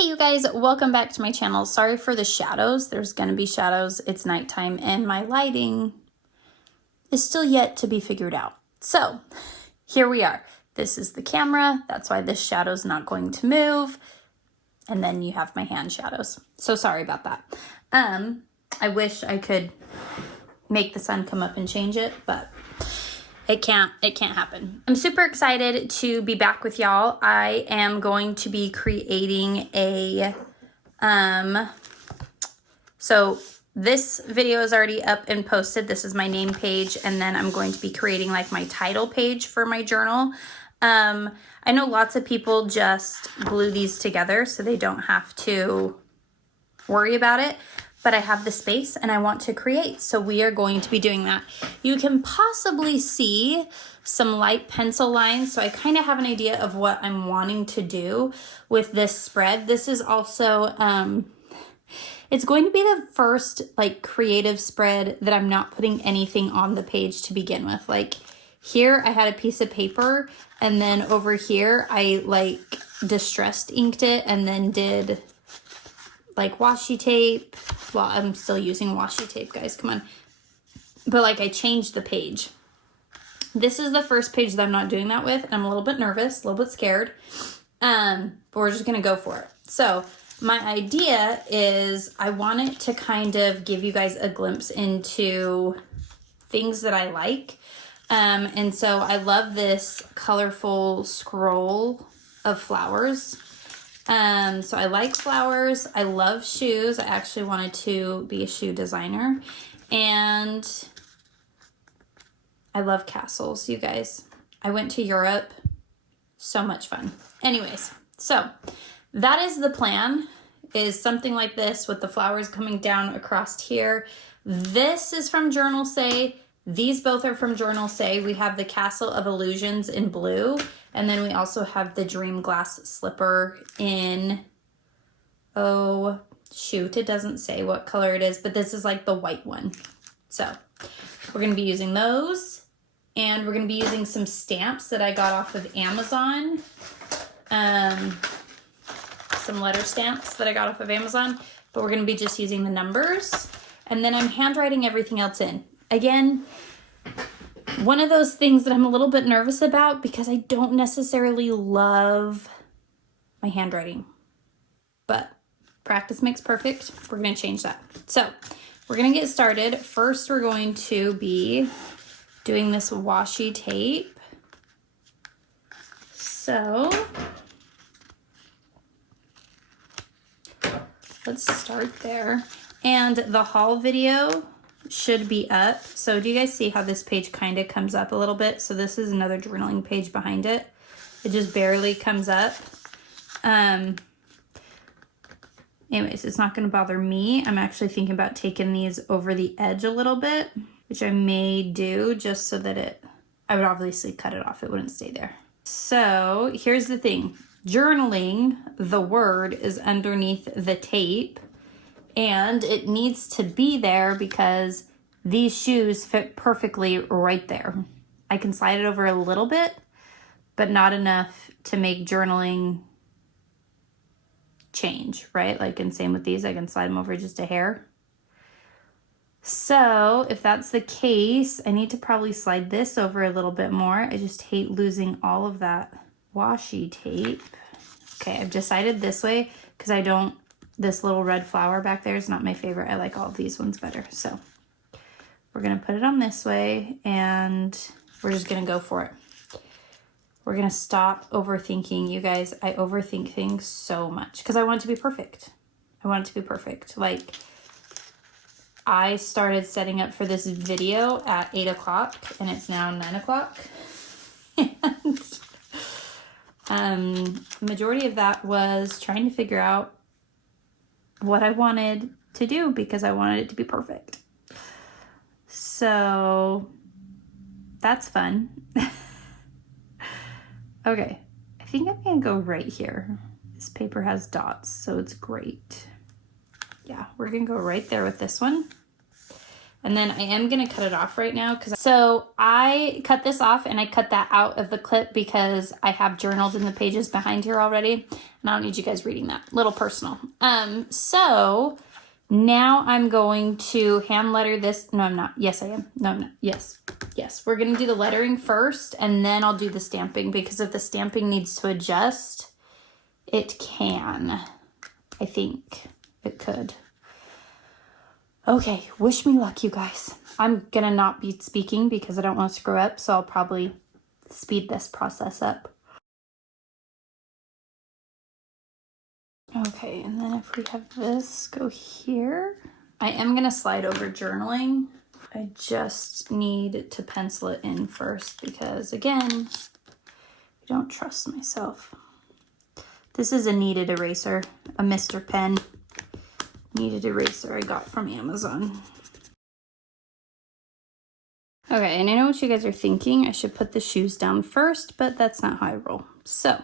Hey you guys, welcome back to my channel. Sorry for the shadows. There's gonna be shadows. It's nighttime and my lighting is still yet to be figured out. So here we are. This is the camera. That's why this shadow's not going to move. And then you have my hand shadows. So sorry about that. I wish I could make the sun come up and change it, but it can't happen. I'm super excited to be back with y'all. I am going to be creating a, so this video is already up and posted. This is my name page. And then I'm going to be creating like my title page for my journal. I know lots of people just glue these together so they don't have to worry about it. But I have the space and I want to create. So we are going to be doing that. You can possibly see some light pencil lines. So I kind of have an idea of what I'm wanting to do with this spread. This is also, it's going to be the first like creative spread that I'm not putting anything on the page to begin with. Like here I had a piece of paper and then over here I like distressed inked it and then did like washi tape. Well, I'm still using washi tape, guys, come on. But like I changed the page. This is the first page that I'm not doing that with. I'm a little bit nervous, a little bit scared. But we're just gonna go for it. So my idea is I want it to kind of give you guys a glimpse into things that I like. And so I love this colorful scroll of flowers. So I like flowers. I love shoes. I actually wanted to be a shoe designer. And I love castles, you guys. I went to Europe. So much fun. Anyways, so that is the plan, is something like this with the flowers coming down across here. This is from Journal Say. These both are from Journal Say. We have the Castle of Illusions in blue. And then we also have the Dream Glass Slipper in, oh, shoot, it doesn't say what color it is, but this is like the white one. So we're going to be using those. And we're going to be using some stamps that I got off of Amazon. Some letter stamps that I got off of Amazon. But we're going to be just using the numbers. And then I'm handwriting everything else in. Again, one of those things that I'm a little bit nervous about because I don't necessarily love my handwriting. But practice makes perfect. We're going to change that. So we're going to get started. First, we're going to be doing this washi tape. So let's start there. And the haul video should be up. So do you guys see how this page kind of comes up a little bit? So this is another journaling page behind it. It just barely comes up. Anyways, it's not going to bother me. I'm actually thinking about taking these over the edge a little bit, which I may do just so that I would obviously cut it off. It wouldn't stay there. So here's the thing. Journaling, the word, is underneath the tape. And it needs to be there because these shoes fit perfectly right there. I can slide it over a little bit, but not enough to make journaling change, right? Like, and same with these, I can slide them over just a hair. So if that's the case, I need to probably slide this over a little bit more. I just hate losing all of that washi tape. Okay, I've decided this way because this little red flower back there is not my favorite. I like all of these ones better. So we're going to put it on this way and we're just going to go for it. We're going to stop overthinking. You guys, I overthink things so much because I want it to be perfect. I want it to be perfect. Like, I started setting up for this video at 8 o'clock and it's now 9 o'clock. And the majority of that was trying to figure out what I wanted to do because I wanted it to be perfect. So that's fun. Okay, I think I'm gonna go right here. This paper has dots, so it's great. Yeah, we're gonna go right there with this one. And then I am going to cut it off right now. So I cut this off and I cut that out of the clip because I have journals in the pages behind here already. And I don't need you guys reading that. Little personal. So now I'm going to hand letter this. No, I'm not. Yes, I am. No, I'm not. Yes. Yes. We're going to do the lettering first and then I'll do the stamping because if the stamping needs to adjust, it can. I think it could. Okay, wish me luck, you guys. I'm gonna not be speaking because I don't want to screw up, so I'll probably speed this process up. Okay, and then if we have this go here, I am gonna slide over journaling. I just need to pencil it in first because, again, I don't trust myself. This is a kneaded eraser, a Mr. Pen kneaded eraser I got from Amazon. Okay, and I know what you guys are thinking. I should put the shoes down first, but that's not how I roll. So,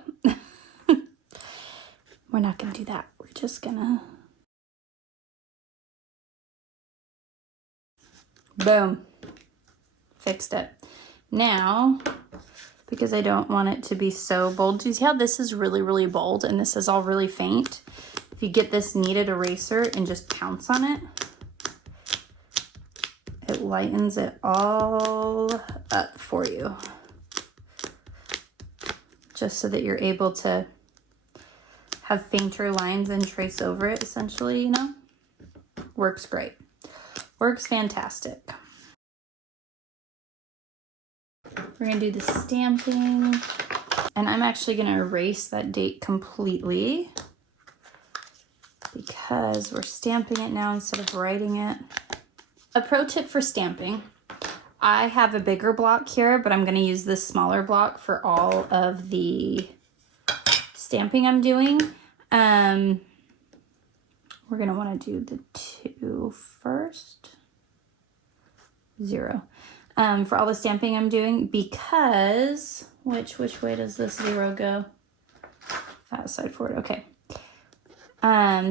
we're not gonna do that. We're just gonna... Boom. Fixed it. Now, because I don't want it to be so bold, do you see how this is really, really bold and this is all really faint? If you get this kneaded eraser and just pounce on it, it lightens it all up for you. Just so that you're able to have fainter lines and trace over it, essentially, you know? Works great. Works fantastic. We're gonna do the stamping. And I'm actually gonna erase that date completely because we're stamping it now instead of writing it. A pro tip for stamping. I have a bigger block here, but I'm going to use this smaller block for all of the stamping I'm doing. We're going to want to do the 2 first. 0. For all the stamping I'm doing because, which way does this 0 go? That side forward, okay.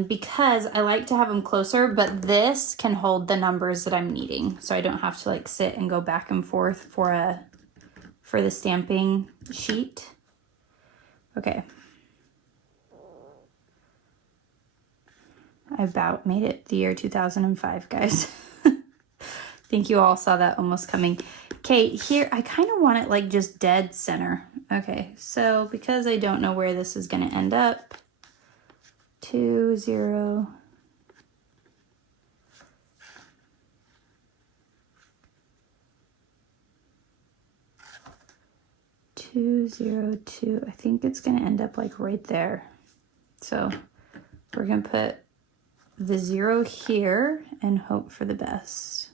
Because I like to have them closer, but this can hold the numbers that I'm needing. So I don't have to like sit and go back and forth for the stamping sheet. Okay. I about made it the year 2005, guys. I think you all saw that almost coming. Okay, here, I kind of want it like just dead center. Okay, so because I don't know where this is going to end up, 2, 0. 2, 0, 2. I think it's going to end up like right there. So we're going to put the 0 here and hope for the best.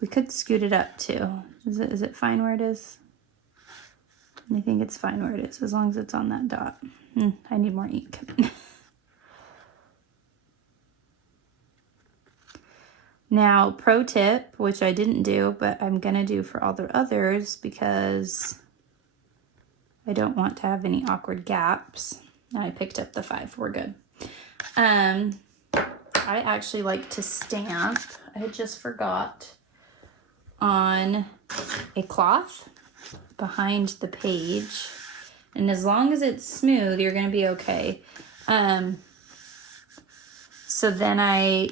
We could scoot it up too. Is it fine where it is? I think it's fine where it is as long as it's on that dot. I need more ink. Now, pro tip, which I didn't do, but I'm going to do for all the others because I don't want to have any awkward gaps. And I picked up the 5. We're good. I actually like to stamp. I just forgot on a cloth behind the page. And as long as it's smooth, you're going to be okay. So then I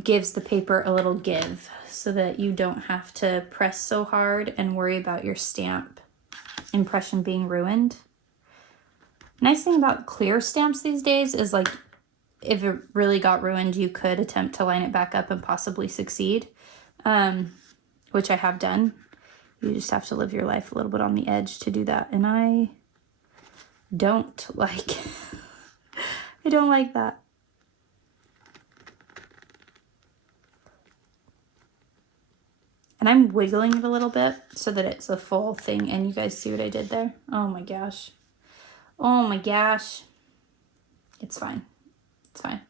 gives the paper a little give so that you don't have to press so hard and worry about your stamp impression being ruined. Nice thing about clear stamps these days is like if it really got ruined, you could attempt to line it back up and possibly succeed, which I have done. You just have to live your life a little bit on the edge to do that. And I don't like, I don't like that. And I'm wiggling it a little bit so that it's a full thing. And you guys see what I did there? Oh my gosh. Oh my gosh. It's fine. It's fine.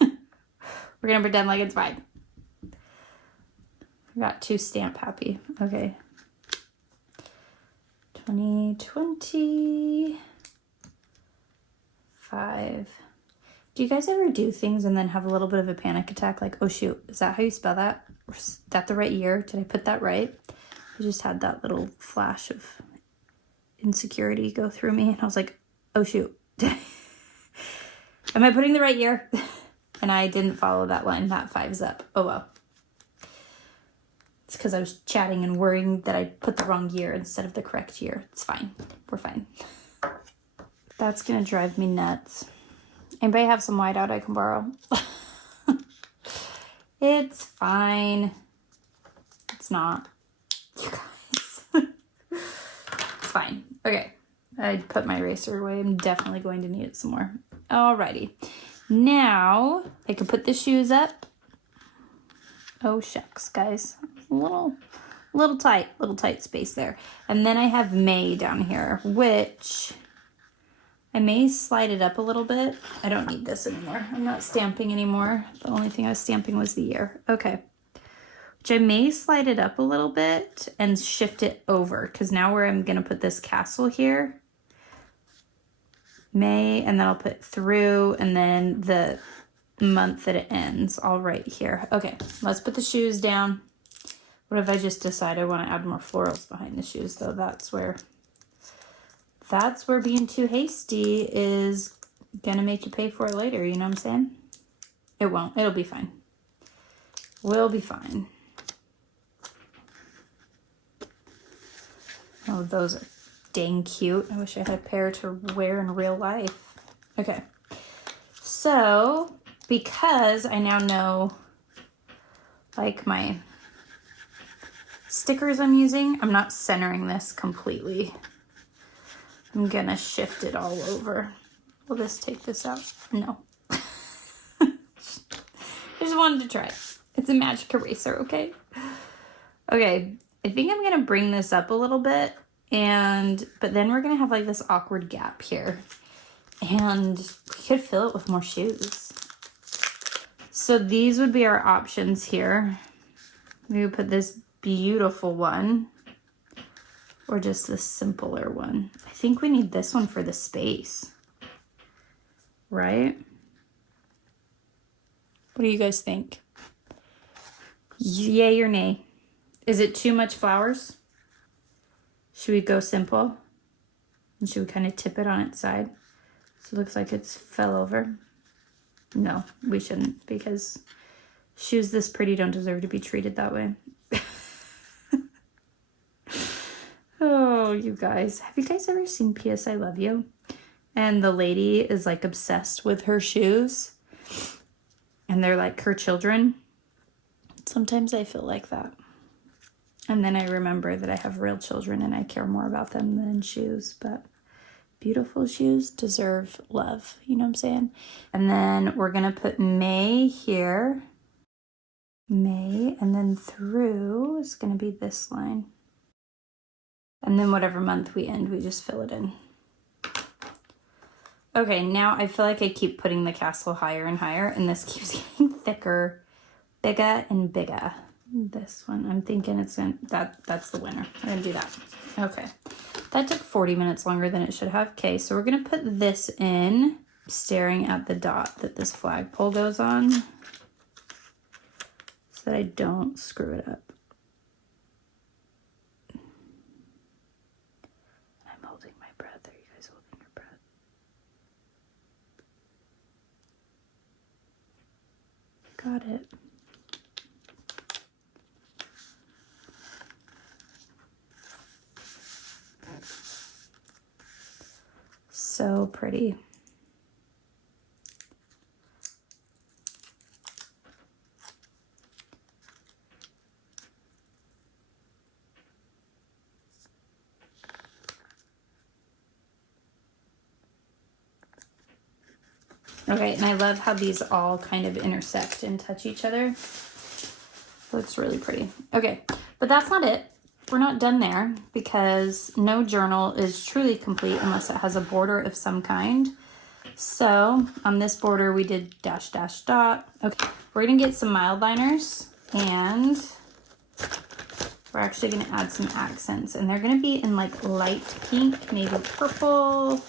We're going to pretend like it's fine. I got 2 stamp happy. Okay. 2025. Do you guys ever do things and then have a little bit of a panic attack? Like, oh shoot, is that how you spell that? Or is that the right year? Did I put that right? I just had that little flash of insecurity go through me. And I was like, oh shoot. Am I putting the right year? And I didn't follow that line. That 5's up. Oh well. It's because I was chatting and worrying that I put the wrong year instead of the correct year. It's fine. We're fine. That's going to drive me nuts. Anybody have some whiteout I can borrow? It's fine. It's not. You guys. It's fine. Okay. I put my eraser away. I'm definitely going to need it some more. Alrighty. Now, I can put the shoes up. Oh, shucks, guys. Little tight space there. And then I have May down here, which I may slide it up a little bit. I don't need this anymore. I'm not stamping anymore. The only thing I was stamping was the year. Okay. Which I may slide it up a little bit and shift it over, because now where I'm going to put this castle here, May, and then I'll put through, and then the month that it ends all right here. Okay, let's put the shoes down. What if I just decide I want to add more florals behind the shoes, though? That's where being too hasty is gonna make you pay for it later, you know what I'm saying? It won't. It'll be fine. We'll be fine. Oh, those are dang cute. I wish I had a pair to wear in real life. Okay. So, because I now know, like, my stickers I'm using, I'm not centering this completely. I'm gonna shift it all over. Will this take this out? No. I just wanted to try it. It's a magic eraser, okay? Okay, I think I'm gonna bring this up a little bit, but then we're gonna have like this awkward gap here. And we could fill it with more shoes. So these would be our options here. We would put this beautiful one, or just the simpler one. I think we need this one for the space, right? What do you guys think? Yay or nay? Is it too much flowers? Should we go simple? And should we kind of tip it on its side so it looks like it's fell over? No, we shouldn't, because shoes this pretty don't deserve to be treated that way. Oh, you guys. Have you guys ever seen P.S. I Love You? And the lady is like obsessed with her shoes. And they're like her children. Sometimes I feel like that. And then I remember that I have real children and I care more about them than shoes. But beautiful shoes deserve love. You know what I'm saying? And then we're going to put May here. May. And then through is going to be this line. And then whatever month we end, we just fill it in. Okay, now I feel like I keep putting the castle higher and higher, and this keeps getting thicker, bigger and bigger. This one, I'm thinking it's gonna, that's the winner. We're gonna do that. Okay, that took 40 minutes longer than it should have. Okay, so we're gonna put this in, staring at the dot that this flagpole goes on, so that I don't screw it up. Got it. So pretty. Okay, and I love how these all kind of intersect and touch each other. Looks really pretty. Okay, but that's not it. We're not done there, because no journal is truly complete unless it has a border of some kind. So on this border, we did dash, dash, dot. Okay, we're gonna get some mild liners, and we're actually gonna add some accents, and they're gonna be in like light pink, maybe purple,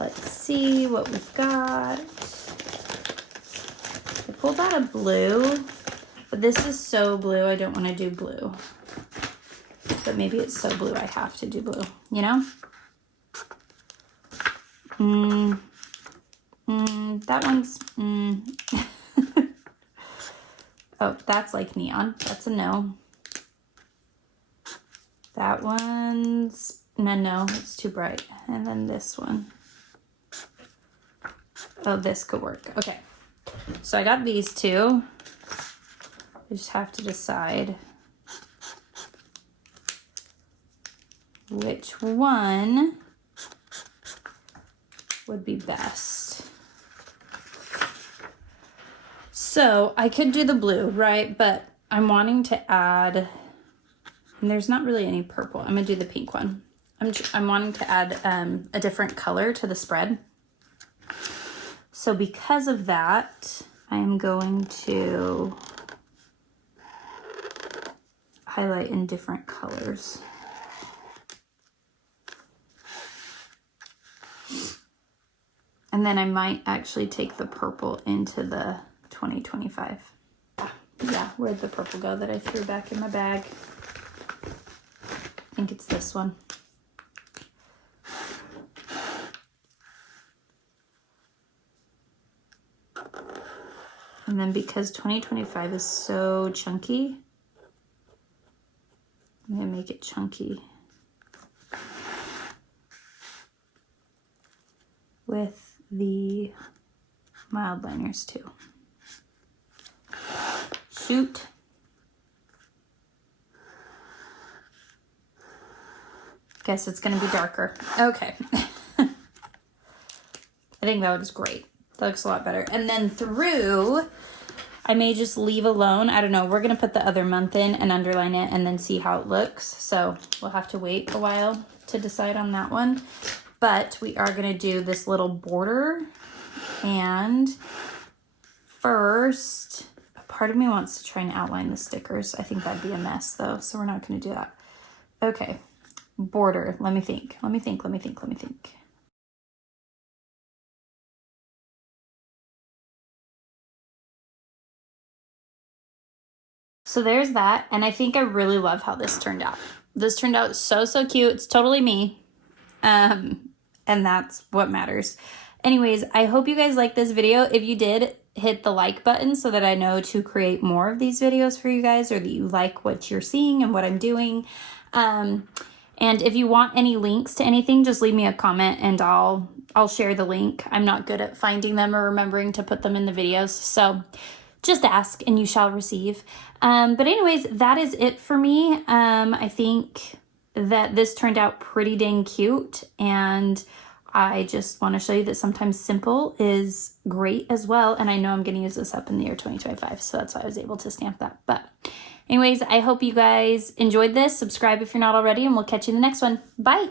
Let's see what we've got. I pulled out a blue, but this is so blue, I don't want to do blue. But maybe it's so blue I have to do blue, you know? That one's, oh, that's like neon. That's a no. That one's, no, it's too bright. And then this one. Oh, this could work. Okay. So I got these two. I just have to decide which one would be best. So I could do the blue, right? But I'm wanting to add, and there's not really any purple. I'm gonna do the pink one. I'm wanting to add a different color to the spread. So because of that, I'm going to highlight in different colors. And then I might actually take the purple into the 2025. Yeah, where'd the purple go that I threw back in my bag? I think it's this one. And then because 2025 is so chunky, I'm gonna make it chunky with the mild liners too. Shoot. Guess it's gonna be darker. Okay. I think that looks great. That looks a lot better. And then through, I may just leave alone. I don't know. We're going to put the other month in and underline it and then see how it looks. So we'll have to wait a while to decide on that one. But we are going to do this little border. And first, a part of me wants to try and outline the stickers. I think that'd be a mess though. So we're not going to do that. Okay. Border. Let me think. So there's that, and I think I really love how this turned out. This turned out so cute. It's totally me, and that's what matters. Anyways, I hope you guys liked this video. If you did, hit the like button so that I know to create more of these videos for you guys, or that you like what you're seeing and what I'm doing. And if you want any links to anything, just leave me a comment and I'll share the link. I'm not good at finding them or remembering to put them in the videos, so just ask and you shall receive. But anyways, that is it for me. I think that this turned out pretty dang cute, and I just want to show you that sometimes simple is great as well. And I know I'm going to use this up in the year 2025, so that's why I was able to stamp that. But anyways, I hope you guys enjoyed this. Subscribe if you're not already, and we'll catch you in the next one. Bye.